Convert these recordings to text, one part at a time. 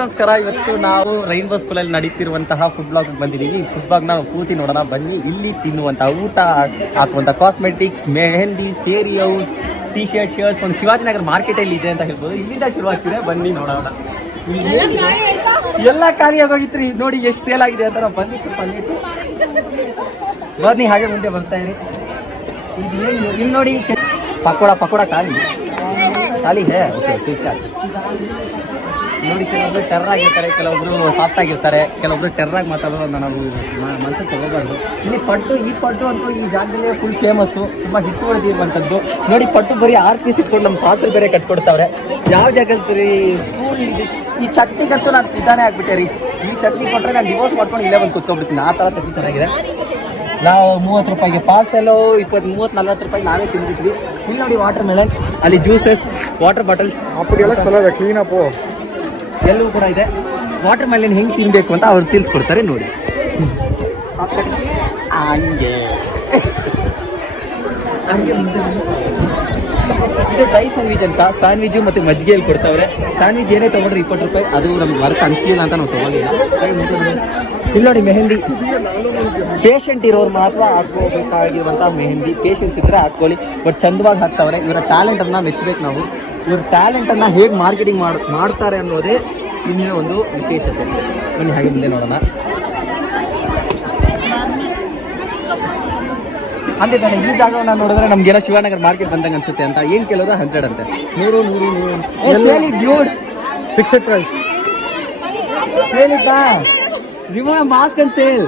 ನಮಸ್ಕಾರ. ಇವತ್ತು ನಾವು ರೈನ್ಬೋ ಸ್ಕೂಲಲ್ಲಿ ನಡೀತಿರುವಂತಹ ಫುಡ್ ಬ್ಲಾಗ್ ಬಂದಿದ್ದೀವಿ. ಈ ಫುಡ್ ಬ್ಲಾಗ್ ನಾವು ಪೂರ್ತಿ ನೋಡೋಣ ಬನ್ನಿ. ಇಲ್ಲಿ ತಿನ್ನುವಂತಹ ಊಟ, ಹಾಕುವಂತ ಕಾಸ್ಮೆಟಿಕ್ಸ್, ಮೆಹಂದಿ, ಸ್ಟೇರಿ ಹೌಸ್, ಟಿ ಶರ್ಟ್, ಶರ್ಟ್ಸ್ ಒಂದು ಶಿವಾಜಿನಗರ ಮಾರ್ಕೆಟ್ ಅಲ್ಲಿ ಇದೆ ಅಂತ ಹೇಳ್ಬೋದು. ಇಲ್ಲಿಂದ ಶುರುವಾಗ್ತಿದೆ, ಬನ್ನಿ ನೋಡೋಣ. ಎಲ್ಲ ಖಾಲಿಯಾಗೋಗಿತ್ರಿ, ನೋಡಿ ಎಷ್ಟು ಸೇಲ್ ಆಗಿದೆ ಅಂತ. ನಾವು ಬಂದು ಸ್ವಲ್ಪ ಬನ್ನಿ, ಹಾಗೆ ಮುಂದೆ ಬರ್ತಾ ಇರಿ. ಇಲ್ಲಿ ನೋಡಿ ಪಕೋಡ ಖಾಲಿ ಹೇ. ಓಕೆ, ನೋಡಿ ಕೆಲವೊಬ್ರು ಟೆರ್ರ್ ಆಗಿರ್ತಾರೆ, ಕೆಲವೊಬ್ರು ಸಾಫ್ಟ್ ಆಗಿರ್ತಾರೆ, ಕೆಲವೊಬ್ರು ಟೆರ್ರ್ ಆಗಿ ಮಾತಾಡೋದು ನಾವು ಮನಸ್ಸು ತಗೋಬಾರ್ದು. ಇಲ್ಲಿ ಈ ಪಟ್ಟು ಅಂತೂ ಈ ಜಾಗದಲ್ಲೇ ಫುಲ್ ಫೇಮಸ್ಸು, ತುಂಬ ಹಿಟ್ಟು ಹೊಡೆದಿರುವಂಥದ್ದು. ನೋಡಿ ಪಟ್ಟು ಬರೀ 6 ಪೀಸ್ ಇಟ್ಕೊಂಡು ನಮ್ಮ ಪಾರ್ಸಲ್ ಬೇರೆ ಕಟ್ಕೊಡ್ತಾವ್ರೆ. ಯಾವ ಜಾಗದಲ್ಲಿ ಸ್ಕೂಲ್ ಇದೆ. ಈ ಚಟ್ನಿಗಂತೂ ನಾನು ನಿಧಾನೇ ಆಗ್ಬಿಟ್ಟೆ ರೀ. ಈ ಚಟ್ನಿ ಕೊಟ್ಟರೆ ನಾನು ಡಿವೋರ್ಸ್ ಮಾಡ್ಕೊಂಡು ಇಲ್ಲೇ ಬಂದು ಕೂತ್ಕೊಂಡ್ಬಿಡ್ತೀನಿ. ಆ ಥರ ಚಟ್ನಿ ಚೆನ್ನಾಗಿದೆ. ನಾವು 30 ರೂಪಾಯಿಗೆ ಪಾರ್ಸೆಲು, 30-40 ರೂಪಾಯಿ ನಾವೇ ತಿಂದಿದ್ವಿ. ಇಲ್ಲಿ ನೋಡಿ ವಾಟರ್ ಮೆಲನ್, ಅಲ್ಲಿ ಜ್ಯೂಸಸ್, ವಾಟರ್ ಬಾಟಲ್ಸ್ ಎಲ್ಲ ಚಲೋ ಇದೆ, ಕ್ಲೀನ್ ಅಪ್ ಎಲ್ಲವೂ ಕೂಡ ಇದೆ. ವಾಟರ್ ಮೆಲನ್ ಹೆಂಗೆ ತಿನ್ನಬೇಕು ಅಂತ ಅವ್ರು ತಿಳಿಸ್ಕೊಡ್ತಾರೆ ನೋಡಿ. ಇದು ಡ್ರೈ ಸ್ಯಾಂಡ್ವಿಚ್ ಅಂತ, ಸ್ಯಾಂಡ್ವಿಚ್ ಮತ್ತು ಮಜ್ಜಿಗೆಯಲ್ಲಿ ಕೊಡ್ತಾವ್ರೆ. ಸ್ಯಾಂಡ್ವಿಚ್ ಏನೇ ತೊಗೊಂಡ್ರೆ 20 ರೂಪಾಯಿ. ಅದು ನಮ್ಗೆ ವರ್ಕ್ ಅನಿಸ್ಲಿಲ್ಲ ಅಂತ ನಾವು ತೊಗೊಳ್ಳಿಲ್ಲ. ಇಲ್ಲಿ ನೋಡಿ ಮೆಹಂದಿ, ಪೇಷಂಟ್ ಇರೋರು ಮಾತ್ರ ಹಾಕೋಬೇಕಾಗಿರುವಂಥ ಮೆಹಂದಿ. ಪೇಷನ್ಸ್ ಇದ್ರೆ ಹಾಕ್ಕೊಳ್ಳಿ, ಬಟ್ ಚಂದವಾಗಿ ಹಾಕ್ತಾವ್ರೆ. ಇವರ ಟ್ಯಾಲೆಂಟನ್ನು ಮೆಚ್ಚಬೇಕು ನಾವು. ಇವ್ರ ಟ್ಯಾಲೆಂಟನ್ನು ಹೇಗೆ ಮಾರ್ಕೆಟಿಂಗ್ ಮಾಡ್ತಾರೆ ಅನ್ನೋದೇ ಇನ್ನೂ ಒಂದು ವಿಶೇಷತೆ. ಬನ್ನಿ ಹಾಗೆ ಮುಂದೆ ನೋಡೋಣ. ಅಂತೆ ತಾನೆ ಈ ಜಾಗವನ್ನು ನೋಡಿದ್ರೆ ನಮ್ಗೇನೋ ಶಿವಾನಗರ ಮಾರ್ಕೆಟ್ ಬಂದಂಗೆ ಅನ್ಸುತ್ತೆ ಅಂತ. ಏನು ಕೇಳೋದು 100 ಅಂತೆ. 100 fixed price. Remove mask and sale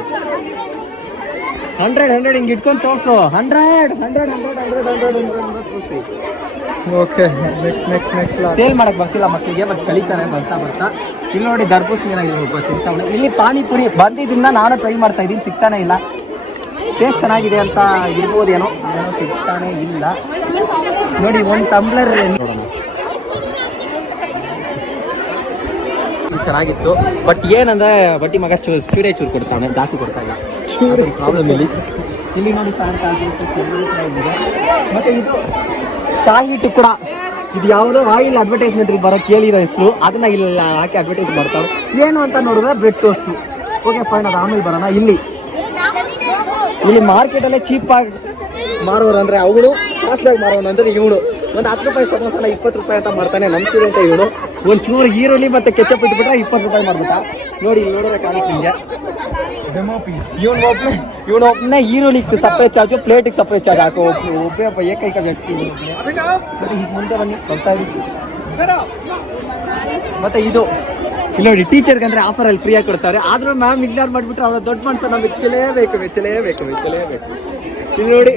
100 ಹಿಂಗೆ ಇಟ್ಕೊಂಡು ತೋರಿಸು. 100 ತೋರಿಸಿ. ಓಕೆ, ನೆಕ್ಸ್ಟ್ ಸೇಲ್ ಮಾಡಕ್ ಬರ್ತಿಲ್ಲ ಮಕ್ಕಳಿಗೆ, ಬಟ್ ಕಲಿತಾರೆ ಬರ್ತಾ. ಇಲ್ಲಿ ನೋಡಿ ದರ್ಬೂಸ್ ತಿಂತಾವಣೆ. ಇಲ್ಲಿ ಪಾನಿಪುರಿ ಬಂದಿದ್ದನ್ನ ನಾನು ಟ್ರೈ ಮಾಡ್ತಾ ಇದ್ದೀನಿ, ಸಿಗ್ತಾನೆ ಇಲ್ಲ. ಟೇಸ್ಟ್ ಚೆನ್ನಾಗಿದೆ ಅಂತ ಇರ್ಬೋದೇನೋ, ಸಿಗ್ತಾನೆ ಇಲ್ಲ ನೋಡಿ. ಒಂದು ಟಂಬ್ಲರ್ ಚೆನ್ನಾಗಿತ್ತು, ಬಟ್ ಏನಂದ್ರೆ ಬಟ್ಟಿ ಮಗ ಸ್ಪೀಡೇ ಚೂರು ಕೊಡ್ತಾನೆ, ಜಾಸ್ತಿ ಕೊಡ್ತಾ ಇಲ್ಲ. ಪ್ರಾಬ್ಲಮ್ ಇಲ್ಲಿ ನೋಡಿ. ಮತ್ತೆ ಇದು ಶಾಹಿ ಟುಕುಡ, ಇದು ಯಾವುದೋ ಆಯಿಲ್ ಅಡ್ವರ್ಟೈಸ್ಮೆಂಟ್ ಬರೋ ಕೇಳಿರೋ ಹೆಸರು, ಅದನ್ನ ಇಲ್ಲ ಹಾಕಿ ಅಡ್ವರ್ಟೈಸ್ ಮಾಡ್ತಾರೆ. ಏನು ಅಂತ ನೋಡಿದ್ರೆ ಬ್ರೆಡ್ ಟೋಸ್ಟು. ಓಕೆ ಫೈನ್, ಅದು ಆಮೇಲೆ ಬರೋಣ. ಇಲ್ಲಿ ಮಾರ್ಕೆಟಲ್ಲೇ ಚೀಪಾಗಿ ಮಾರೋರು ಅಂದರೆ ಅವಳು, ಕಾಸ್ಟ್ಲಾಗಿ ಮಾರೋನು ಅಂದರೆ ಇವಳು. ಒಂದು 10 ರೂಪಾಯಿ ಸಮೋಸನ 20 ರೂಪಾಯಿ ಅಂತ ಮಾಡ್ತಾನೆ. ನಮ್ಮ ಅಂತ ಇವನು ಒಂದು ಚೂರು ಈರುಳ್ಳಿ ಮತ್ತು ಕೆಚಪ್ ಇಟ್ಬಿಟ್ರೆ 20 ರೂಪಾಯಿ ಮಾಡ್ಬಿಟ್ಟ. ನೋಡಿ ಇಲ್ಲಿ ನೋಡಿದ್ರೆ ಕಾಣುತ್ತೆ ನಿಮಗೆ. ಇವನು ಒಬ್ಬನೇ ಈರುಳ್ಳಿ ಸಪ್ರೇಟ್ ಚಾರ್ಜು, ಪ್ಲೇಟಿಗೆ ಸಪ್ರೇಟ್ ಚಾರ್ಜ್ ಹಾಕೋ. ಒಬ್ಬ ಏಕೈಕ ವ್ಯಕ್ತಿ. ಮತ್ತೆ ಈಗ ಮುಂದೆ ಬನ್ನಿ, ಬರ್ತಾ ಇದ್ದೀವಿ. ಮತ್ತೆ ಇದು ಇಲ್ಲಿ ನೋಡಿ, ಟೀಚರ್ಗೆ ಅಂದರೆ ಆಫರಲ್ಲಿ ಫ್ರೀಯಾಗಿ ಕೊಡ್ತಾರೆ. ಆದರೂ ಮ್ಯಾಮ್ ಇಗ್ನಾರ್ ಮಾಡಿಬಿಟ್ರೆ ಅವರ ದೊಡ್ಡ ಮನುಷ್ಯನ ಮೆಚ್ಚಲೇಬೇಕು. ಇಲ್ಲಿ ನೋಡಿ,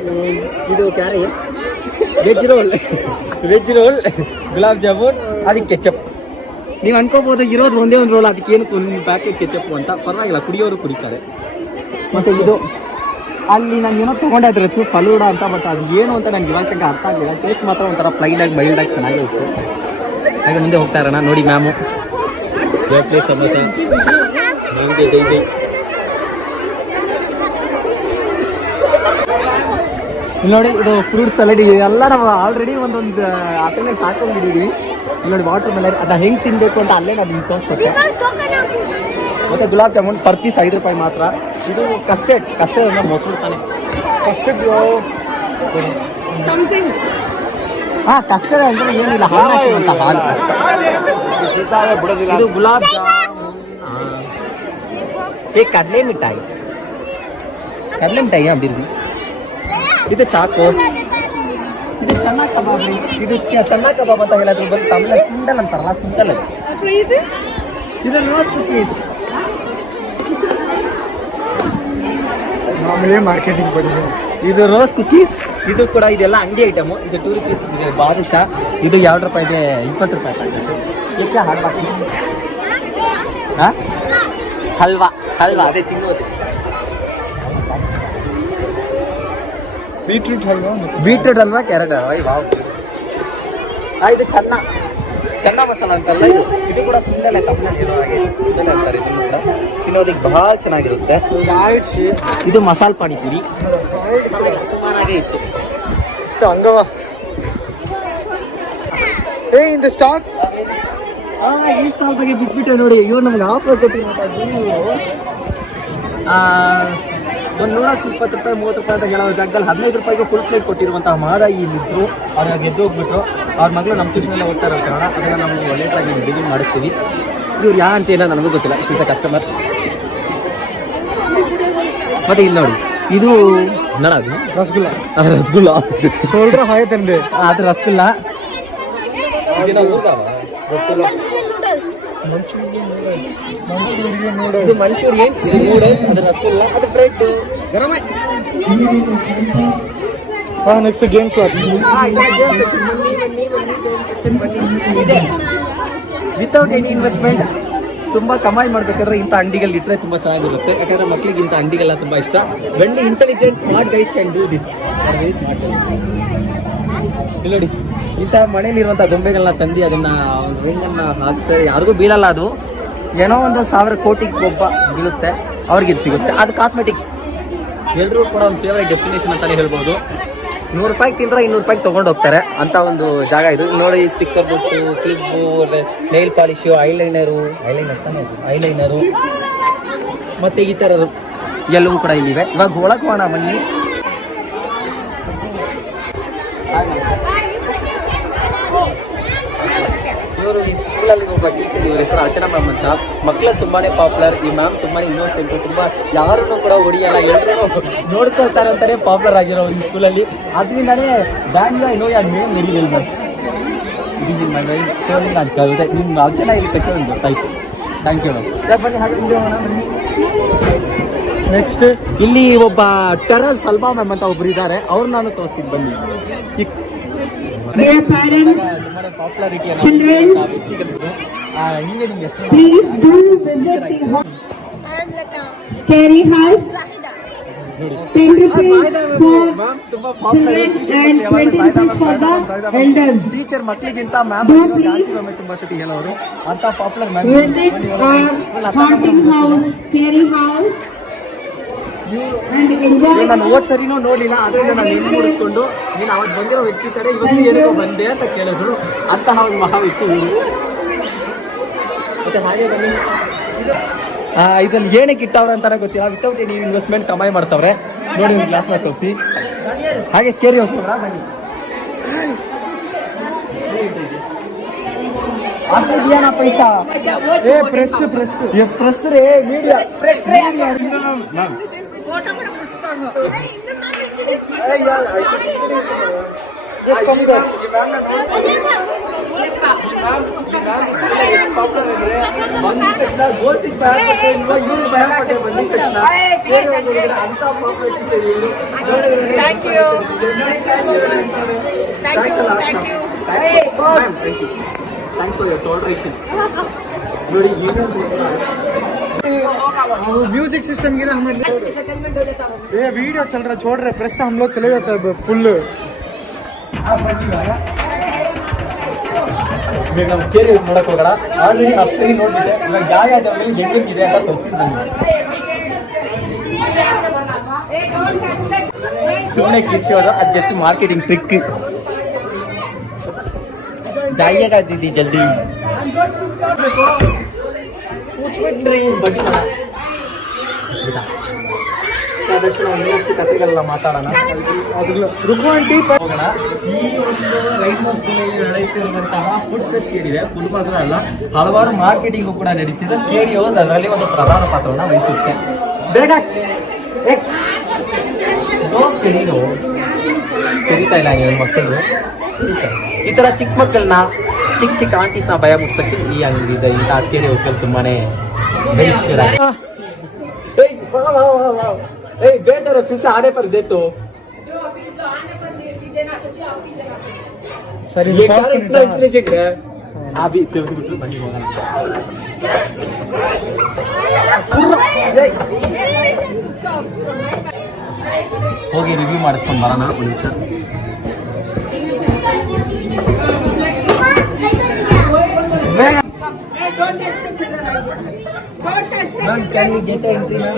ಇದು ಕ್ಯಾರೆ ವೆಜ್ ರೋಲ್, ಗುಲಾಬ್ ಜಾಮೂನ್, ಅದಕ್ಕೆ ಕೆಚಪ್. ನೀವು ಅನ್ಕೋಬೋದು ಇರೋದು ಒಂದೇ ಒಂದು ರೋಲ್, ಅದಕ್ಕೆ ಏನಕ್ಕೆ ಒಂದು ಪ್ಯಾಕೆಟ್ ಕೆಚಪ್ಪು ಅಂತ. ಪರವಾಗಿಲ್ಲ, ಕುಡಿಯೋರು ಕುಡಿತಾರೆ. ಮತ್ತು ಇದು ಅಲ್ಲಿ ನಾನು ಏನೋ ತೊಗೊಂಡೆ, ಅದ್ರ ಹೆಸರು ಫಲೂಡ ಅಂತ. ಬಟ್ ಅದು ಏನು ಅಂತ ನನಗೆ ಇವಾಗ ತನಕ ಅರ್ಥ ಆಗಲಿಲ್ಲ. ಟೇಸ್ಟ್ ಮಾತ್ರ ಒಂಥರ ಪ್ಲೈನಾಗಿ ಮೈಲ್ಡಾಗಿ ಚೆನ್ನಾಗೇ ಇತ್ತು. ಹಾಗೆ ಮುಂದೆ ಹೋಗ್ತಾ ಇರೋಣ. ನೋಡಿ ಮ್ಯಾಮು ಪ್ಲೇಟ್ ಸಮೋಸ ಇಲ್ಲಿ ನೋಡಿ, ಇದು ಫ್ರೂಟ್ ಸಲಾಡ್. ಎಲ್ಲ ನಾವು ಆಲ್ರೆಡಿ ಒಂದೊಂದು ಅಟೆಂಡೆನ್ಸ್ ಹಾಕೊಂಡಿದ್ದೀವಿ. ಇಲ್ಲಿ ನೋಡಿ ವಾಟರ್ ಮೆಲನ್, ಅದನ್ನ ಹೆಂಗೆ ತಿನ್ನಬೇಕು ಅಂತ ಅಲ್ಲೇ ನಾನು ನಿಮ್ಗೆ ತೋರಿಸ್ಕೊಟ್ಟೆ. ಮತ್ತು ಗುಲಾಬ್ ಜಾಮೂನ್ ಪರ್ ಪೀಸ್ 5 ರೂಪಾಯಿ ಮಾತ್ರ. ಇದು ಕಸ್ಟರ್ಡ್ ಅಂದರೆ ಮೊಸರು ತಾನೆ. ಕಸ್ಟರ್ಡ್ ಕಸ್ಟರ್ಡ್ ಅಂದರೆ ಏನಿಲ್ಲ, ಹಾಲು ಹಾಕಿರುವಂಥ ಹಾಲು. ಇದು ಗುಲಾಬ್ ಜಾಮೂನ್, ಕಡಲೆ ಮಿಠಾಯಿ ಅಂದಿರ್ವಿ. ಇದು ಚಾಕೋಸ್, ಇದು ಚೆನ್ನ ಕಬಾಬ್. ಇದು ಚೆನ್ನ ಕಬಾಬ್ ಅಂತ ಹೇಳಿದ್ರು ಬಂದು ತಮಿಳಲ್ಲಿ ಸುಂಡಲ್ ಅಂತಾರಲ್ಲ, ಸುಂಡಲ್. ಇದು ರೋಸ್ ಕುಕೀಸ್. ಮಾರ್ಕೆಟಿಂಗ್ ಬಂದಿದೆ. ಇದು ರೋಸ್ ಕುಕೀಸ್. ಇದು ಕೂಡ ಇದೆಲ್ಲ ಅಂಗಡಿ ಐಟಮು. ಇದು 2 ರೂಪೀಸ್ ಬಾದುಷಾ. ಇದು 2 ರೂಪಾಯಿಗೆ 20 ರೂಪಾಯಿ ಪ್ಯಾಕೆಟ್. ಏಕೆ ಹಾಡ್ಬಾಕ್ಸ್ ಹಲ್ವಾ ಅದೇ ತಿನ್ನೋದು. Beetroot halwa, carrot halwa. Wow. ಇದು ಚೆನ್ನ ಮಸಾಲ ಅಂತಲ್ಲ. ಇದು ಕೂಡ ಸುಂದಲೆ, ತಮಿಳಲ್ಲಿರೋ ಹಾಗೆ ಸುಂದಲೆ ಅಂತಾರೆ. ಇದನ್ನು ಕೂಡ ತಿನ್ನೋದಕ್ಕೆ ಬಹಳ ಚೆನ್ನಾಗಿರುತ್ತೆ. ಇದು ಮಸಾಲೆ ಪಾನಿಪುರಿ, ಸುಮಾರಾಗೇ ಇತ್ತು. ಇಷ್ಟು ಹಂಗವ. in the stock ಈ ಸ್ಟಾಲ್ ಬಗ್ಗೆ ಬಿಟ್ಬಿಟ್ಟೆ ನೋಡಿ, ಇವ್ರು ನಮ್ಗೆ ಆಫರ್ ಕೊಟ್ಟಿರೋ ಒಂದು 120 ರೂಪಾಯಿ 30 ರೂಪಾಯಿ ಅಂತ ಕೆಲವು ಜಾಗದಲ್ಲಿ 15 ರೂಪಾಯಿಗೆ ಫುಲ್ ಪ್ಲೇಟ್ ಕೊಟ್ಟಿರುವಂತಹ ಮಾದ ಇಲ್ಲಿದ್ರು. ಅವ್ರು ಗೆದ್ದು ಹೋಗ್ಬಿಟ್ರು. ಅವ್ರ ಮಗಳು ನಮ್ಮ ಟ್ಯೂಷನಲ್ಲೇ ಓದ್ತಾ ಇರೋ ಕಾರಣ ಅದನ್ನು ನಾವು ಲೇಟಾಗಿ ಬಿಗಿನ್ ಮಾಡಿಸ್ತೀವಿ. ಇವ್ರು ಯಾ ಅಂತ ಇಲ್ಲ ನನಗೂ ಗೊತ್ತಿಲ್ಲ, ಶೀಸ್ ಅ ಕಸ್ಟಮರ್. ಮತ್ತೆ ಇಲ್ಲಿ ನೋಡಿ, ಇದು ನಡದು ರಸಗುಲ್ಲ. ರಸಗುಲ್ಲ ಚೋಲ್ರ ಹಾಯ್ ತಂದೆ ಅದು ರಸಗುಲ್ಲ. ಇದು ಮಂಚೂರಿಯನ್, ಇದು ನೂಡಲ್ಸ್, ಅದು ರಸಗುಲ್ಲ, ಅದು bread. Next games without any investment ತುಂಬ ಕಮಾಯಿ ಮಾಡ್ಬೇಕಾದ್ರೆ ಇಂಥ ಅಂಡಿಗಳು ಇಟ್ಟರೆ ತುಂಬ ಚೆನ್ನಾಗಿರುತ್ತೆ. ಯಾಕಂದರೆ ಮಕ್ಕಳಿಗೆ ಇಂಥ ಅಂಡಿಗೆಲ್ಲ ತುಂಬ ಇಷ್ಟ. Wendy intelligent smart guys can do this. ಇಲ್ಲಿ ನೋಡಿ, ಇಂಥ ಮನೇಲಿರುವಂಥ ಗೊಂಬೆಗಳನ್ನ ತಂದು ಅದನ್ನು ರಿಂಗನ್ನು ಹಾಕ್ಸರಿ ಯಾರಿಗೂ ಬೀಳಲ್ಲ. ಅದು ಏನೋ ಒಂದು 1000 ಕೋಟಿಗೆ ಒಬ್ಬ ಬೀಳುತ್ತೆ, ಅವ್ರಿಗೆ ಇದು ಸಿಗುತ್ತೆ. ಅದು ಕಾಸ್ಮೆಟಿಕ್ಸ್. ಎಲ್ಲರೂ ಕೂಡ ಒಂದು ಫೇವ್ರೇಟ್ ಡೆಸ್ಟಿನೇಷನ್ ಅಂತಲೇ ಹೇಳ್ಬೋದು. 100 ರೂಪಾಯಿಗೆ ತಿಂದ್ರೆ 200 ರೂಪಾಯಿಗೆ ತೊಗೊಂಡು ಹೋಗ್ತಾರೆ ಅಂತ ಒಂದು ಜಾಗ ಇದು. ನೋಡಿ, sticker ಬುಟ್ಟು, clip, Nile polish, eyeliner ಮತ್ತು ಈ ಥರ ಎಲ್ಲವೂ ಕೂಡ ಇಲ್ಲಿವೆ. ಇವಾಗ ಒಳಗೆ ಹೋಗೋಣ ಬನ್ನಿ. ಇವರು ಈ ಸ್ಕೂಲಲ್ಲಿ ಒಬ್ಬ ಟೀಚರ್, ಇವ್ರ ಹೆಸರು ಅರ್ಚನಾ ಮ್ಯಾಮ್ ಅಂತ. ಮಕ್ಕಳು ತುಂಬಾ ಪಾಪ್ಯುಲರ್. ಈ ಮ್ಯಾಮ್ ತುಂಬಾ ಇನ್ನೋಸೆಂಟು, ತುಂಬ ಯಾರನ್ನೂ ಕೂಡ ಹೊಡಿಯಲ್ಲ, ಎಲ್ಲರೂ ನೋಡ್ಕೊಳ್ತಾರೆ ಅಂತಾನೆ ಪಾಪ್ಯುಲರ್ ಆಗಿರೋ ಈ ಸ್ಕೂಲಲ್ಲಿ. ಅದರಿಂದನೇ ಬ್ಯಾಂಡ್ ನೋ ಯಾರು ನೇಮ್ ನೆಗಿಲಿಲ್ಲ. ಇದು ಮೈ ಮೈಂಡ್ ಶೋರಿಂಗ್ ಅಂತ ಕಲಿತೆ. ನಿಮ್ಮ ಅರ್ಚನಾ ಇಲ್ಲಿ ತಕ್ಷಣ ಗೊತ್ತಾಯ್ತು. Thank you ma'am. ಬನ್ನಿ, ಹಾಗೆ ಬನ್ನಿ. ನೆಕ್ಸ್ಟ್ ಇಲ್ಲಿ ಒಬ್ಬ ಟೆರಸ್ ಸಲ್ಮಾ ಮ್ಯಾಮ್ ಅಂತ ಒಬ್ರು ಇದ್ದಾರೆ, ಅವ್ರು ನಾನು ತೋರಿಸ್ತೀನಿ ಬನ್ನಿ. ಪಾಪ್ಯುಲಾರಿಟಿ ಟೀಚರ್ ಮಕ್ಕಳಿಗಿಂತ ಮ್ಯಾಮ್ ಜಾನ್ಸಿ ಮ್ಯಾಮ್ ತುಂಬಾ ಸತಿ ಹೇಳೋರು ಅಂತ ಪಾಪ್ಯುಲರ್ ಮ್ಯಾಮ್. ನಾನು ಹೋದ್ ಸರಿನೂ ನೋಡಿಲ್ಲ, ಅದರಿಂದ ನಾನು ಎಲ್ಲಿ ಮೂಡಿಸ್ಕೊಂಡು ನೀನು ಅವತ್ತು ಬಂದಿರೋ ವ್ಯಕ್ತಿ ಕಡೆ ಇವತ್ತು ಏನೋ ಬಂದೆ ಅಂತ ಕೇಳಿದ್ರು. ಅಂತಹ ಒಂದು ಮಹಾ ವ್ಯಕ್ತಿ ಇವರು. ಮತ್ತೆ ಹಾಗೆ ಬನ್ನಿ, ಇದ್ರಲ್ಲಿ ಏನಕ್ಕೆ ಇಟ್ಟವ್ರೆ ಅಂತಾನೆ ಗೊತ್ತಿಲ್ಲ. ವಿತೌಟ್ ಎನಿ ಇನ್ವೆಸ್ಟ್ಮೆಂಟ್ ಕಮಾಯಿ ಮಾಡ್ತಾವ್ರೆ ನೋಡಿ. ಒಂದು ಗ್ಲಾಸ್ ಮಾಡಿ ತೋರಿಸಿ. ಹಾಗೆ ಸ್ಕೇರಿ ಹೊಸ್ಕೊಂಡ್ರ ಬನ್ನಿ. ಏನ ಪೈಸಾ ಪ್ರೆಸ್ ರೇ media Just come here. Thank you. Thanks for your toleration. Music system गिरा हमें ये वीडियो चल रहा, छोड़ रहे प्रेस, हम लोग चले जाते हैं फुल. ನಾವು ಸ್ಕೇರಿ ಯೂಸ್ ಮಾಡಕ್ ಹೋಗೋಣ. ಆಲ್ರೆಡಿ ನಾವು ಸರಿ ನೋಡ್ಬಿಟ್ಟೆ. ಇವಾಗ ಯಾವ ಯಾವ್ದು ಹೆಂಗಿದೆ ಅಂತ ತೋರಿಸ್ತೀನಿ. ಸುಮ್ಮನೆ ಕಿರ್ಚೋದು, ಅದು ಜಸ್ಟ್ ಮಾರ್ಕೆಟಿಂಗ್ ಟ್ರಿಕ್. ಜಾಯಿಯೇಗಾ ದೀದಿ ಜಲ್ದಿ ಆದಷ್ಟು ನಾವು ಇನ್ನಷ್ಟು ಕಥೆಗಳೆಲ್ಲ ಮಾತಾಡೋಣ. ಹೋಗೋಣ. ಈ ಒಂದು ರೈತರ ಸ್ಕೂಲಲ್ಲಿ ನಡೆಯುತ್ತಿರುವಂತಹ ಫುಡ್ ಫೆಸ್ಟ್ ಏನಿದೆ, ಫುಡ್ ಮಾತ್ರ ಅಲ್ಲ, ಹಲವಾರು ಮಾರ್ಕೆಟಿಂಗು ಕೂಡ ನಡೀತಿದೆ. ಸ್ಕೇರಿ ಹೌಸ್ ಅದರಲ್ಲಿ ಒಂದು ಪ್ರಧಾನ ಪಾತ್ರವನ್ನು ವಹಿಸುತ್ತೆ. ಬೇಗ ತೆರೀತಾ ಇಲ್ಲ ನೀವು ಮಕ್ಕಳು. ಈ ಥರ ಚಿಕ್ಕ ಮಕ್ಕಳನ್ನ, ಚಿಕ್ಕ ಆಂಟೀಸ್ನ ಭಯ ಮುಟ್ಸಕ್ಕೆ ಈ ಅಂಗಡಿ ಇದೆ. ಇಂಥ ಸ್ಕೇರಿ ಹೌಸ್ಗಳು ತುಂಬಾನೇ ಬೆನಿಫಿಷಿಯರ್ ಆಗಿದೆ. ಬೇಜಾರು ಫಿಸ್ ಆಡೆ ಪರ್ ದೇತು सरी इतना इंटेलिजेंट है. अभी ತೆಗೆದುಬಿಟ್ಟು ಬನ್ನಿ ಹೋಗೋಣ. ಹೋಗಿ ರಿವ್ಯೂ ಮಾಡಿಸ್ಕೊಂಡು ಬರೋಣ ಒಂದು ನಿಮಿಷ. Can we get an entry, ma'am?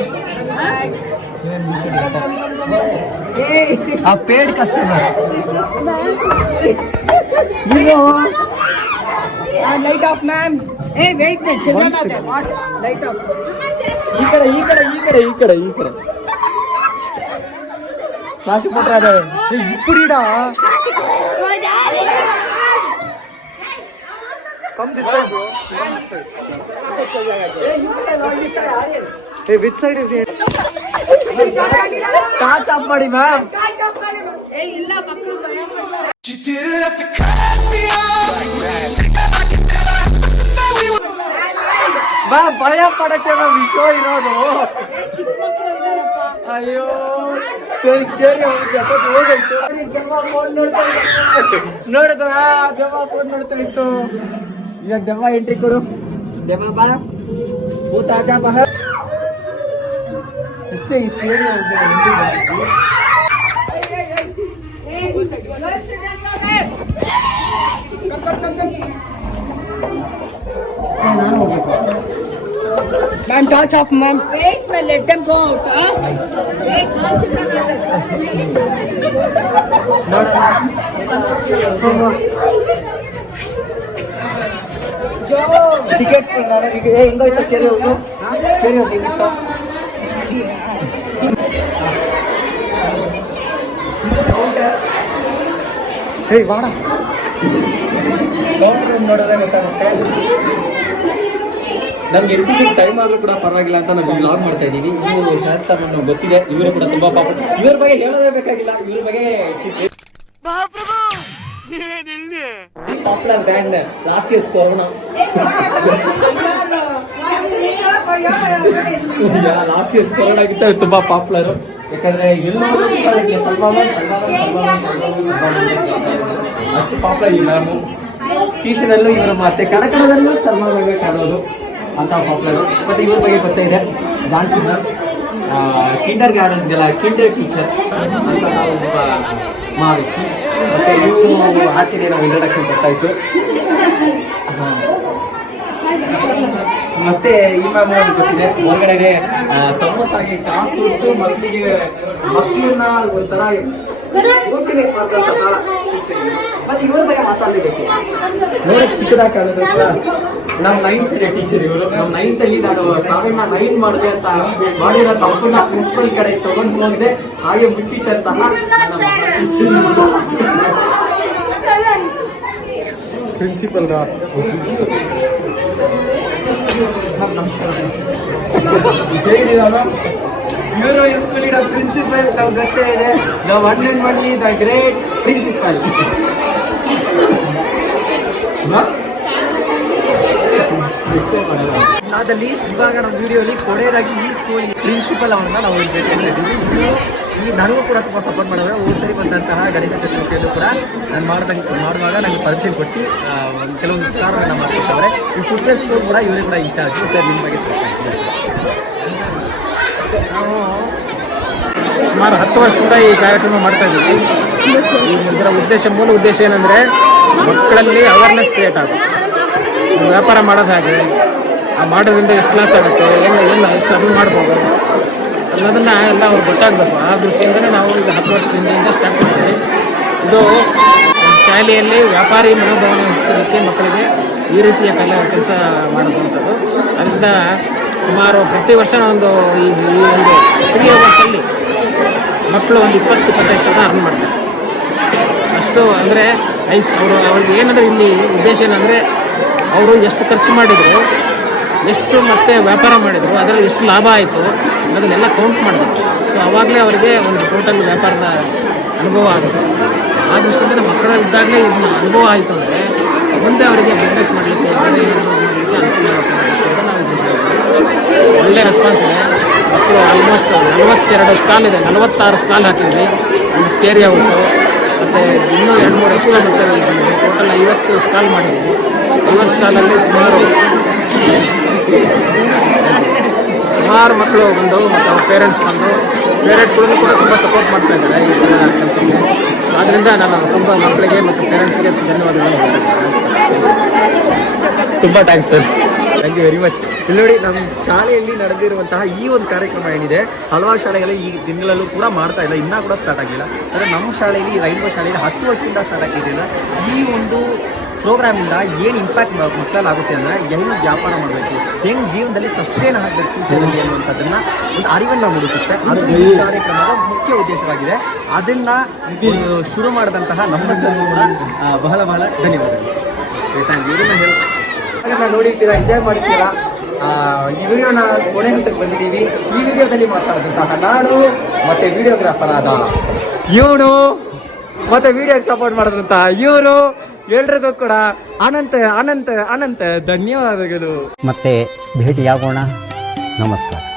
A paid customer. You know, light off, ma'am. Hey, wait, children are there. What? Light off. ಈ ಕಡೆ ಕ್ಲಾಸ್ ಕೊಟ್ರೆ ಅದೇ ಇಪ್ಪುಡಿಡ which side is torch off ಮಾಡಿ ma'am. Hey, illa maklu bhaya padtare. Ma'am ಭಯ ಪಡಕ್ಕೆ ma'am ಈ show ಇರೋದು. ಅಯ್ಯೋ ಸರಿ ಸ್ಕೇರಿ ಹೋಗಾಯ್ತು. ನೋಡಿದ್ರ ದೆವ್ವ ಫೋನ್ ನೋಡ್ತಾ ಇತ್ತು. ಇವಾಗ ದೆವ್ವ ಎಂಟ್ರಿ ಕೊಡು. ದೆವ್ವ ಬಾ ಭೂತ ಆಜಾ ಬಾ. ಇಷ್ಟೇ ಈ ಸ್ಕೇರಿ ನಾನು ಹೋಗ್ಬೇಕು. Ma'am torch of ma'am. Wait, man, let them go out. Huh? Wait, all children are there. Ticket ಈಗ ಹೆಂಗೋಯ್ತು ಸ್ಕೇರಿ ಹೌಸು? ಸ್ಕೇರಿ ಹೌಸ್ ಹೆಂಗಿತ್ತು? ಹೇಯ್ ವಾಡ ಕೌಂಟರ್ ನೋಡಿದ್ರೆ ಗೊತ್ತಾಗುತ್ತೆ. ನಮ್ಗೆ ಎಲ್ಸಿಗೆ ಟೈಮ್ ಆದ್ರೂ ಕೂಡ ಪರವಾಗಿಲ್ಲ ಅಂತ ನಾವು ವ್ಲಾಗ್ ಮಾಡ್ತಾ ಇದ್ದೀವಿ. ಇವರು ಶಾಸ್ತ್ರ ನಮ್ಗೆ ಗೊತ್ತಿದೆ. ಇವರು ಕೂಡ ತುಂಬಾ ಪಾಪ. ಇವ್ರ ಬಗ್ಗೆ ಹೇಳೋದೇ ಬೇಕಾಗಿಲ್ಲ. ಇವ್ರ ಬಗ್ಗೆ popular band last years corona. Last years corona ಆಗಿತ್ತು ತುಂಬಾ ಪಾಪ್ಯುಲರ್. ಯಾಕಂದ್ರೆ ಎಲ್ಲೋ ಸಲ್ಮಾನ್ ಅಷ್ಟು ಪಾಪ್ಯುಲರ್ ಈ ಮ್ಯಾಮು. ಟ್ಯೂಷನಲ್ಲೂ ಇವರು ಮತ್ತೆ ಕನ್ನಡದಲ್ಲೂ ಸಲ್ಮಾನ್ ಬಗ್ಗೆ ಕಾಣೋದು ಅಂತ ಪಾಪ್ಯುಲರ್. ಮತ್ತೆ ಇವ್ರ ಬಗ್ಗೆ ಗೊತ್ತಿದೆ. ಡಾನ್ಸ್ ಕಿಂಡರ್ ಗಾರ್ಡನ್ಸ್ಗೆಲ್ಲ ಕಿಂಡರ್ ಟೀಚರ್ ಅಂತ ನಾವು ವ್ಯಕ್ತಿ. ಮತ್ತೆ ಇವರು ಆಚೆಗೆ ನಾವು ಇಂಟ್ರಡಕ್ಷನ್ ಕೊಡ್ತಾಯಿತ್ತು. ಮತ್ತೆ ಈ ಮ್ಯಾಮ್ ಗೊತ್ತಿದೆ. ಹೊರಗಡೆಗೆ ಸಮೋಸಾಗಿ ಕಾಸು ಕೊಟ್ಟು ಮಕ್ಕಳನ್ನ ಒಂಥರ ಮೋಟಿವೇಟ್ ಮಾಡ್ಸಂತಹ ಮತ್ತೆ ಇವ್ರ ಬಗ್ಗೆ ಮಾತಾಡಲೇಬೇಕು. ನೋಡಿ ಚಿಕ್ಕದಾಗಿ ಕಾಣಿದ್ರೆ ನಮ್ಮ 9th ಟೀಚರ್ ಇವರು. ನಮ್ಮ 9th ಅಲ್ಲಿ ನಾನು 9 ಮಾಡಿದೆ ಅಂತ ಮಾಡಿರೋ ತಪ್ಪನ್ನ ಪ್ರಿನ್ಸಿಪಲ್ ಕಡೆ ತಗೊಂಡು ಹೋಗಿದೆ. ಹಾಗೆ ಮುಚ್ಚಿಟ್ಟಂತಹ ಪ್ರಿನ್ಸಿಪಲ್ ನಮಸ್ಕಾರ. ಹೇಗಿದ್ದೀರಲ್ಲ? ಇವರು ಈ ಸ್ಕೂಲಿನ ಪ್ರಿನ್ಸಿಪಲ್. ನಾವು ಗೊತ್ತೇ ಇದೆ. ನಾವು one and only the great principal. ಅದಲ್ಲಿ ಇವಾಗ ನಮ್ಮ ವಿಡಿಯೋಲಿ ಕೊನೆಯದಾಗಿ ಈ ಸ್ಕೂಲ್ ಪ್ರಿನ್ಸಿಪಲ್ ಅವರನ್ನ ನಾವು ಭೇಟಿಯಾಗಿದ್ದೀವಿ. ಈ ನನಗೂ ಕೂಡ ತುಂಬ ಸಪೋರ್ಟ್ ಮಾಡಿದ್ರೆ. ಹೋದ್ಸರಿ ಬಂದಂತಹ ಗಣಿತ ಚಟುವಟಿಕೆಯಲ್ಲೂ ಕೂಡ ನಾನು ಮಾಡುವಾಗ ನನಗೆ ಪರ್ಮಿಷನ್ ಕೊಟ್ಟು ಕೆಲವೊಂದು ಕಾರಣಗಳನ್ನ ಮಾಡ್ತಿದ್ದಾರೆ. ಈ ಫುಟ್ವೇರ್ ಸ್ಕೂಲ್ ಕೂಡ ಇವರೇ ಕೂಡ ಇನ್ಚಾರ್ಜ್. ಸರ್ ನಿಮ್ಮ ಬಗ್ಗೆ ನಾವು ಸುಮಾರು 10 ವರ್ಷದಿಂದ ಈ ಕಾರ್ಯಕ್ರಮ ಮಾಡ್ತಾ ಇದ್ದೀವಿ. ಇದರ ಮೂಲ ಉದ್ದೇಶ ಏನಂದರೆ ಮಕ್ಕಳಲ್ಲಿ ಅವೇರ್ನೆಸ್ ಕ್ರಿಯೇಟ್ ಆಗುತ್ತೆ. ವ್ಯಾಪಾರ ಮಾಡೋದು ಹಾಗೆ ಆ ಮಾಡೋದ್ರಿಂದ ಎಷ್ಟು ಲಾಸ್ ಆಗುತ್ತೆ, ಏನು ಎಷ್ಟು ಅದು ಮಾಡ್ಬೋದು ಅನ್ನೋದನ್ನು ಎಲ್ಲ ಅವ್ರಿಗೆ ಗೊತ್ತಾಗಬೇಕು. ಆ ದೃಷ್ಟಿಯಿಂದಲೇ ನಾವು ಈಗ 10 ವರ್ಷದಿಂದ ಸ್ಟಾರ್ಟ್ ಮಾಡ್ತೀವಿ. ಇದು ಶಾಲೆಯಲ್ಲಿ ವ್ಯಾಪಾರಿ ಮನೋಭಾವನೆ ಹೆಚ್ಚಿಸೋದಕ್ಕೆ ಮಕ್ಕಳಿಗೆ ಈ ರೀತಿಯ ಕೆಲಸ ಮಾಡೋದಂಥದ್ದು. ಅದರಿಂದ ಸುಮಾರು ಪ್ರತಿ ವರ್ಷ ಒಂದು ಈ ಒಂದು 3 ಅವರ್ಸಲ್ಲಿ ಮಕ್ಕಳು ಒಂದು 20-25 ಸಾವಿರ ಅರ್ನ್ ಮಾಡ್ತಾರೆ. ಅಷ್ಟು ಅಂದರೆ ಅವ್ರಿಗೆ ಏನಂದರೆ ಇಲ್ಲಿ ಉದ್ದೇಶ ಏನಂದರೆ ಅವರು ಎಷ್ಟು ಖರ್ಚು ಮಾಡಿದರು, ಎಷ್ಟು ಮತ್ತೆ ವ್ಯಾಪಾರ ಮಾಡಿದರು, ಅದರಲ್ಲಿ ಎಷ್ಟು ಲಾಭ ಆಯಿತು ಅದನ್ನೆಲ್ಲ ಕೌಂಟ್ ಮಾಡಬೇಕು. ಸೊ ಆವಾಗಲೇ ಅವರಿಗೆ ಒಂದು ಟೋಟಲ್ ವ್ಯಾಪಾರದ ಅನುಭವ ಆಗುತ್ತೆ. ಆ ದೃಷ್ಟಿಯಿಂದ ಮಕ್ಕಳು ಇದ್ದಾಗಲೇ ಇದನ್ನ ಅನುಭವ ಆಯಿತು ಅಂದರೆ ಮುಂದೆ ಅವರಿಗೆ ಬಿಸ್ನೆಸ್ ಮಾಡಲಿಕ್ಕೆ ಅನುಕೂಲ ಆಗುತ್ತೆ. ನಾವು ಒಳ್ಳೆ ರೆಸ್ಪಾನ್ಸ್ ಇದೆ. ಮಕ್ಕಳು ಆಲ್ಮೋಸ್ಟ್ 42 ಸ್ಟಾಲ್ ಇದೆ, 46 ಸ್ಟಾಲ್ ಹಾಕಿದ್ವಿ. ಒಂದು ಸ್ಕೇರಿ ಹೌಸು ಮತ್ತು ಇನ್ನೂ 2-3 ಎಕ್ಸ್ಟ್ರಾ ಬರ್ತವೆ. ಟೋಟಲ್ 50 ಸ್ಟಾಲ್ ಮಾಡಿದ್ವಿ. 50 ಸ್ಟಾಲಲ್ಲಿ ಸುಮಾರು ಮಕ್ಕಳು ಬಂದು ಮತ್ತು ಅವ್ರ ಪೇರೆಂಟ್ಸ್ ಬಂದು ಪೇರೆಂಟ್ಗಳು ಕೂಡ ತುಂಬ ಸಪೋರ್ಟ್ ಮಾಡ್ತಾ ಇದ್ದಾರೆ ಈ ಥರ ಕೆಲಸಕ್ಕೆ. ಆದ್ದರಿಂದ ನಾನು ತುಂಬ ಮಕ್ಕಳಿಗೆ ಮತ್ತು ಪೇರೆಂಟ್ಸ್ಗೆ ಧನ್ಯವಾದಗಳು ತುಂಬ thanks sir. Thank you very much. ಇಲ್ಲಿ ನೋಡಿ, ನಮ್ಮ ಶಾಲೆಯಲ್ಲಿ ನಡೆದಿರುವಂತಹ ಈ ಒಂದು ಕಾರ್ಯಕ್ರಮ ಏನಿದೆ ಹಲವಾರು ಶಾಲೆಗಳಲ್ಲಿ ಈ ದಿನಗಳಲ್ಲೂ ಕೂಡ ಮಾಡ್ತಾ ಇಲ್ಲ, ಇನ್ನೂ ಕೂಡ ಸ್ಟಾರ್ಟ್ ಆಗಿಲ್ಲ. ಆದರೆ ನಮ್ಮ ಶಾಲೆಯಲ್ಲಿ ರೈಲ್ವೆ ಶಾಲೆಯಲ್ಲಿ 10 ವರ್ಷದಿಂದ ಸ್ಟಾರ್ಟ್ ಆಗಿದ್ದರಿಂದ ಈ ಒಂದು ಪ್ರೋಗ್ರಾಮಿಂದ ಏನು ಇಂಪ್ಯಾಕ್ಟ್ ಮಕ್ಕಳಲ್ಲಿ ಆಗುತ್ತೆ ಅಂದರೆ ಹೆಂಗೆ ವ್ಯಾಪಾರ ಮಾಡಬೇಕು, ಹೆಂಗೆ ಜೀವನದಲ್ಲಿ ಸಸ್ಟೈನ್ ಆಗಬೇಕು ಫ್ಯೂಚರಲ್ಲಿ ಅನ್ನುವಂಥದ್ದನ್ನು ಒಂದು ಅರಿವನ್ನು ಮೂಡಿಸುತ್ತೆ. ಅದು ಈ ಕಾರ್ಯಕ್ರಮದ ಮುಖ್ಯ ಉದ್ದೇಶವಾಗಿದೆ. ಅದನ್ನು ಶುರು ಮಾಡಿದಂತಹ ನಮ್ಮ ಸರ್ ಕೂಡ ಬಹಳ ಬಹಳ ಧನ್ಯವಾದಗಳು. ಇದನ್ನ ನೋಡಿರ್ತೀರಾ, ಎಂಜಾಯ್ ಮಾಡ್ತೀರಾ. ಈ ವಿಡಿಯೋನ ಕೊನೆ ಹಂತಕ್ಕೆ ಬಂದಿದ್ದೀವಿ. ಈ ವಿಡಿಯೋದಲ್ಲಿ ಮಾತಾಡಿದಂತಹ ನಾನು ಮತ್ತೆ ವಿಡಿಯೋಗ್ರಾಫರ್ ಆದ ಇವನು ಮತ್ತೆ ವಿಡಿಯೋಗೆ ಸಪೋರ್ಟ್ ಮಾಡಿದಂತಹ ಇವರು ಎಲ್ರಿಗೂ ಕೂಡ ಅನಂತ ಅನಂತ ಅನಂತ ಧನ್ಯವಾದಗಳು. ಮತ್ತೆ ಭೇಟಿಯಾಗೋಣ. ನಮಸ್ಕಾರ.